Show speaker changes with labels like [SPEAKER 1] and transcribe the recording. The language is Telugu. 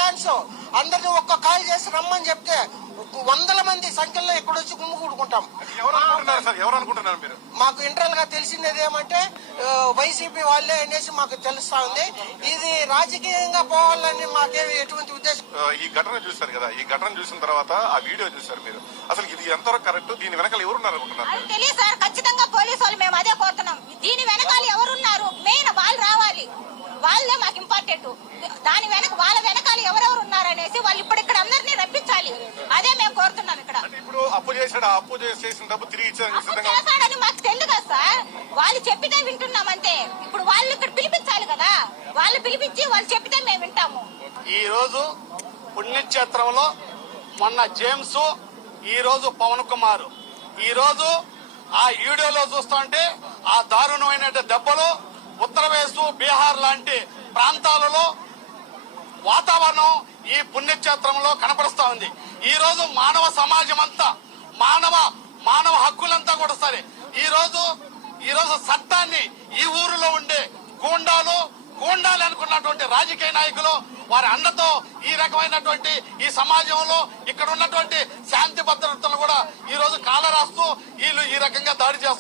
[SPEAKER 1] ఛాన్స్. అందరినీ ఒక్క కాల్ చేసి రమ్మని చెప్తే వందల మంది సంఖ్యలో ఇక్కడ వచ్చి గుమ్ము కూడుకుంటాం. మాకు ఇంటర్నల్ గా తెలిసింది ఏమంటే వైసీపీ వాళ్ళే అనేసి మాకు తెలుస్తా ఉంది. ఇది రాజకీయంగా పోవాలని మాకేమి ఎటువంటి ఉద్దేశం.
[SPEAKER 2] ఈ ఘటన చూశారు కదా, ఈ ఘటన చూసిన తర్వాత ఆ వీడియో చూశారు మీరు, అసలు ఇది ఎంతవరకు కరెక్ట్? దీని వెనకాల ఎవరున్నారు అనుకుంటున్నారు?
[SPEAKER 3] తెలియదు సార్, ఖచ్చితంగా పోలీసు వాళ్ళు మేము అదే కోరుతున్నాం. దీని వెనకాల ఎవరున్నారు, మెయిన్ వాళ్ళు రావాలి, వాళ్ళే మాకు ఇంపార్టెంట్. దాని వెనక వాళ్ళ వెనకాల ఎవరెవరు ఉన్నారనేసి వాళ్ళు ఇప్పుడు ఇక్కడ అందరినీ రప్పించాలి, అదే మేము కోరుతున్నాం. ఇక్కడ
[SPEAKER 2] ఇప్పుడు అప్పు చేశాడు, అప్పు చేసిన డబ్బు తిరిగి
[SPEAKER 3] చేశాడని మాకు తెలియదు కదా సార్, వాళ్ళు చెప్పితే వింటున్నాం అంతే. ఇప్పుడు వాళ్ళు ఇక్కడ పిలిపించాలి కదా, వాళ్ళు పిలిపించి వాళ్ళు చెప్పితే మేము వింటాము.
[SPEAKER 4] ఈ రోజు పుణ్యక్షేత్రంలో మొన్న జేమ్స్, ఈ రోజు పవన్ కుమార్, ఈ రోజు ఆ వీడియోలో చూస్తుంటే ఆ దారుణమైన దెబ్బలు ఉత్తరప్రదేశ్, బీహార్ లాంటి ప్రాంతాలలో వాతావరణం ఈ పుణ్యక్షేత్రంలో కనపరుస్తా ఉంది. ఈ రోజు మానవ సమాజం అంతా, మానవ హక్కులంతా కూడా సరే ఈ రోజు చట్టాన్ని ఈ ఊరిలో ఉండే గూండాలు అనుకున్నటువంటి రాజకీయ నాయకులు వారి అండతో ఈ రకమైనటువంటి ఈ సమాజంలో ఇక్కడ ఉన్నటువంటి శాంతి భద్రతలు కూడా ఈ రోజు కాలరాస్తూ వీళ్ళు ఈ రకంగా దాడి చేస్తారు.